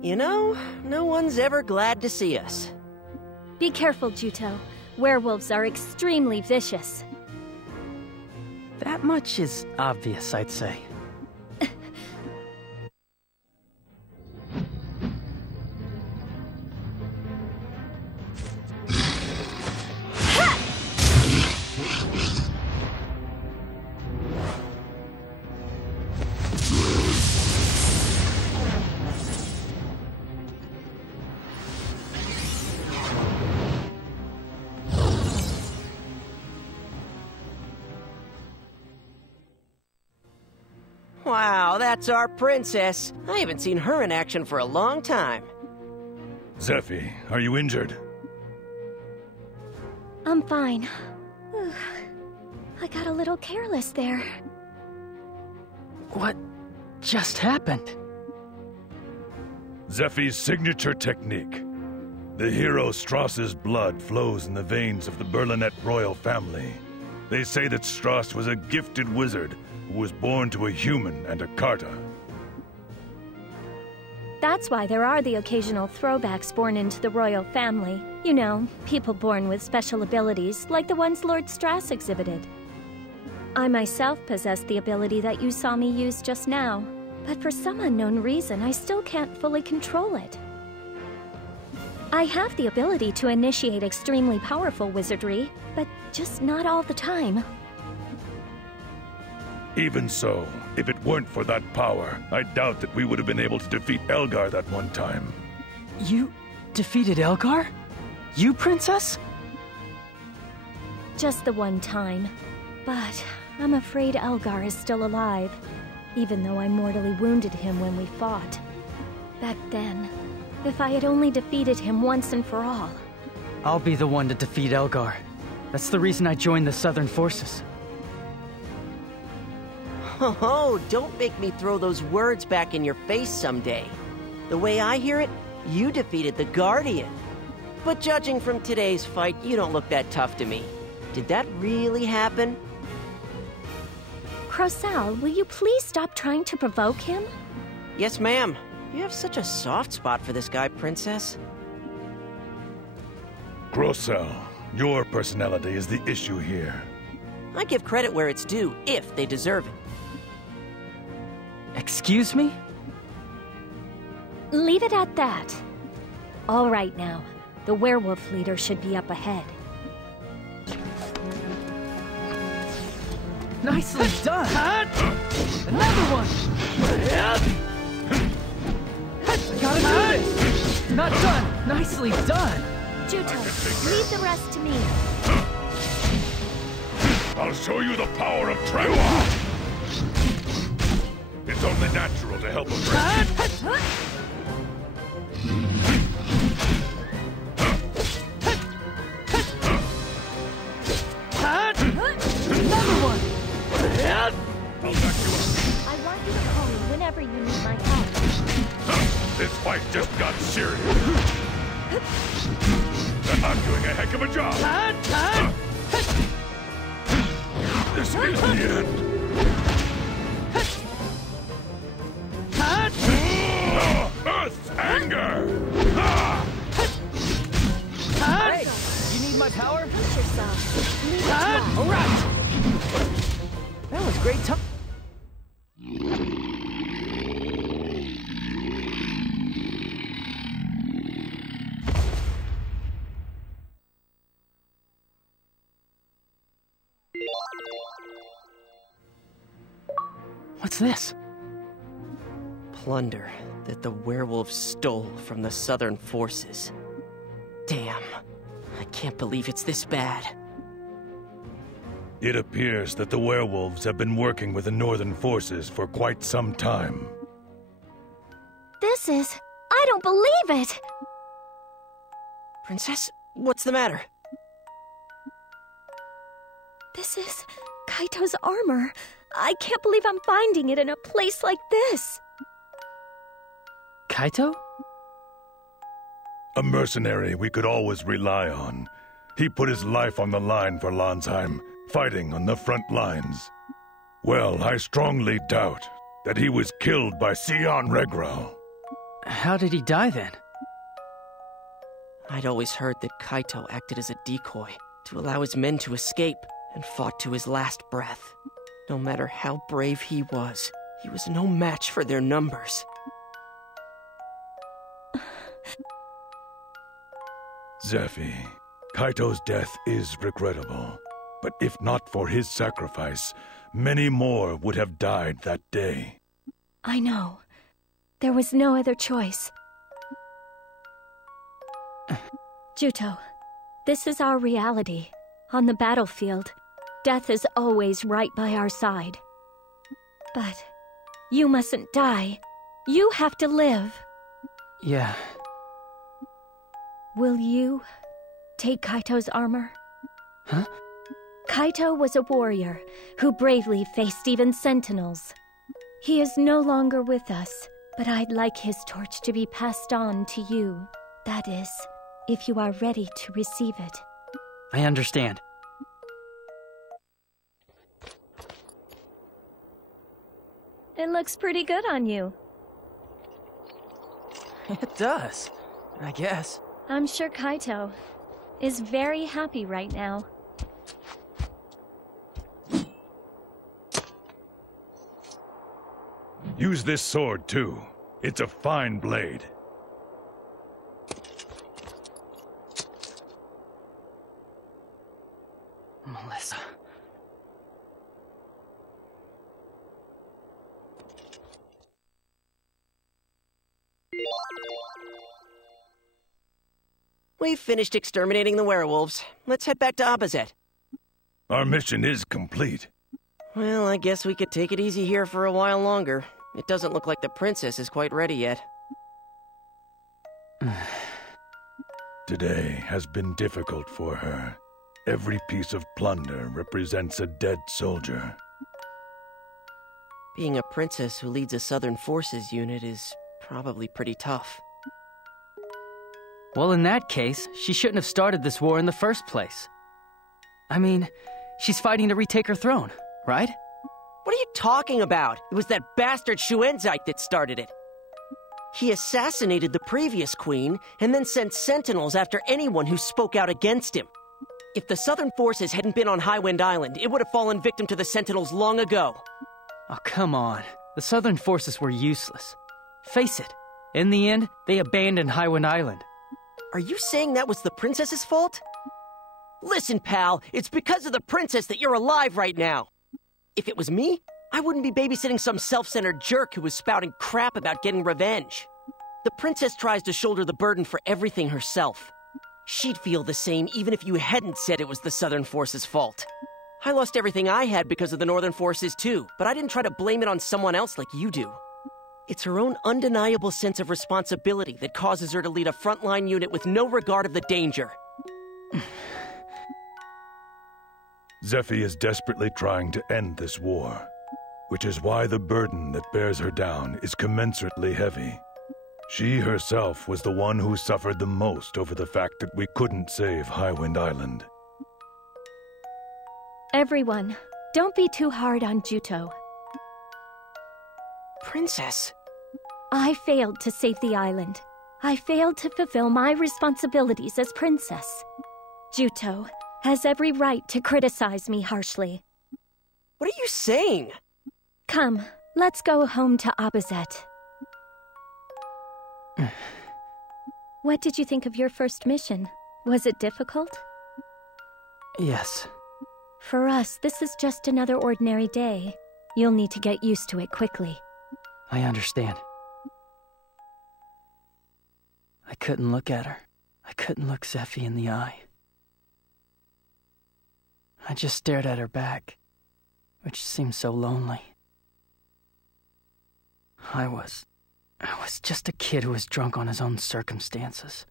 You know, no one's ever glad to see us. Be careful, Juto. Werewolves are extremely vicious. That much is obvious, I'd say. Wow, that's our princess. I haven't seen her in action for a long time. Zephy, are you injured? I'm fine. I got a little careless there. What just happened? Zephy's signature technique. The hero Strauss's blood flows in the veins of the Berlinet royal family. They say that Strauss was a gifted wizard who was born to a human and a Carta. That's why there are the occasional throwbacks born into the royal family. You know, people born with special abilities, like the ones Lord Strauss exhibited. I myself possess the ability that you saw me use just now, but for some unknown reason, I still can't fully control it. I have the ability to initiate extremely powerful wizardry, but just not all the time. Even so, if it weren't for that power, I doubt that we would have been able to defeat Elgar that one time. You defeated Elgar? You, Princess? Just the one time. But I'm afraid Elgar is still alive, even though I mortally wounded him when we fought. Back then, if I had only defeated him once and for all. I'll be the one to defeat Elgar. That's the reason I joined the Southern Forces. Oh, don't make me throw those words back in your face someday. The way I hear it, you defeated the Guardian. But judging from today's fight, you don't look that tough to me. Did that really happen? Crosal, will you please stop trying to provoke him? Yes, ma'am. You have such a soft spot for this guy, Princess. Crosal, your personality is the issue here. I give credit where it's due, if they deserve it. Excuse me? Leave it at that. All right now. The werewolf leader should be up ahead. Nicely done! Another one! Got him! Not done! Nicely done! Juto, leave the rest to me. I'll show you the power of Trevor! It's only natural to help a friend. Another one! I'll back you up. I want you to call me whenever you need my help. This fight just got serious. I'm doing a heck of a job. This is the end. Earth's anger! Hey, you need my power? Push yourself. All right! That was great time. What's this? Plunder that the werewolves stole from the Southern Forces. Damn. I can't believe it's this bad. It appears that the werewolves have been working with the Northern Forces for quite some time. This is... I don't believe it! Princess, what's the matter? This is Kaito's armor. I can't believe I'm finding it in a place like this. Kaito? A mercenary we could always rely on. He put his life on the line for Landsheim, fighting on the front lines. Well, I strongly doubt that he was killed by Sion Regral. How did he die then? I'd always heard that Kaito acted as a decoy to allow his men to escape and fought to his last breath. No matter how brave he was no match for their numbers. Zephy, Kaito's death is regrettable, but if not for his sacrifice, many more would have died that day. I know. There was no other choice. Juto, this is our reality. On the battlefield, death is always right by our side. But you mustn't die. You have to live. Yeah. Will you take Kaito's armor? Huh? Kaito was a warrior who bravely faced even sentinels. He is no longer with us, but I'd like his torch to be passed on to you. That is, if you are ready to receive it. I understand. It looks pretty good on you. It does, I guess. I'm sure Kaito is very happy right now. Use this sword, too. It's a fine blade. Melissa. We've finished exterminating the werewolves. Let's head back to Abazet. Our mission is complete. Well, I guess we could take it easy here for a while longer. It doesn't look like the princess is quite ready yet. Today has been difficult for her. Every piece of plunder represents a dead soldier. Being a princess who leads a Southern Forces unit is probably pretty tough. Well, in that case, she shouldn't have started this war in the first place. I mean, she's fighting to retake her throne, right? What are you talking about? It was that bastard Shuenzite that started it. He assassinated the previous queen and then sent sentinels after anyone who spoke out against him. If the Southern Forces hadn't been on Highwind Island, it would have fallen victim to the sentinels long ago. Oh, come on. The Southern Forces were useless. Face it, in the end, they abandoned Highwind Island. Are you saying that was the princess's fault? Listen, pal, it's because of the princess that you're alive right now. If it was me, I wouldn't be babysitting some self-centered jerk who was spouting crap about getting revenge. The princess tries to shoulder the burden for everything herself. She'd feel the same even if you hadn't said it was the Southern Forces' fault. I lost everything I had because of the Northern Forces too, but I didn't try to blame it on someone else like you do. It's her own undeniable sense of responsibility that causes her to lead a frontline unit with no regard of the danger. Zephy is desperately trying to end this war, which is why the burden that bears her down is commensurately heavy. She herself was the one who suffered the most over the fact that we couldn't save Highwind Island. Everyone, don't be too hard on Juto. Princess? I failed to save the island. I failed to fulfill my responsibilities as princess. Juto has every right to criticize me harshly. What are you saying? Come, let's go home to Abazet. What did you think of your first mission? Was it difficult? Yes. For us, this is just another ordinary day. You'll need to get used to it quickly. I understand. I couldn't look at her. I couldn't look Zephy in the eye. I just stared at her back, which seemed so lonely. I was just a kid who was drunk on his own circumstances.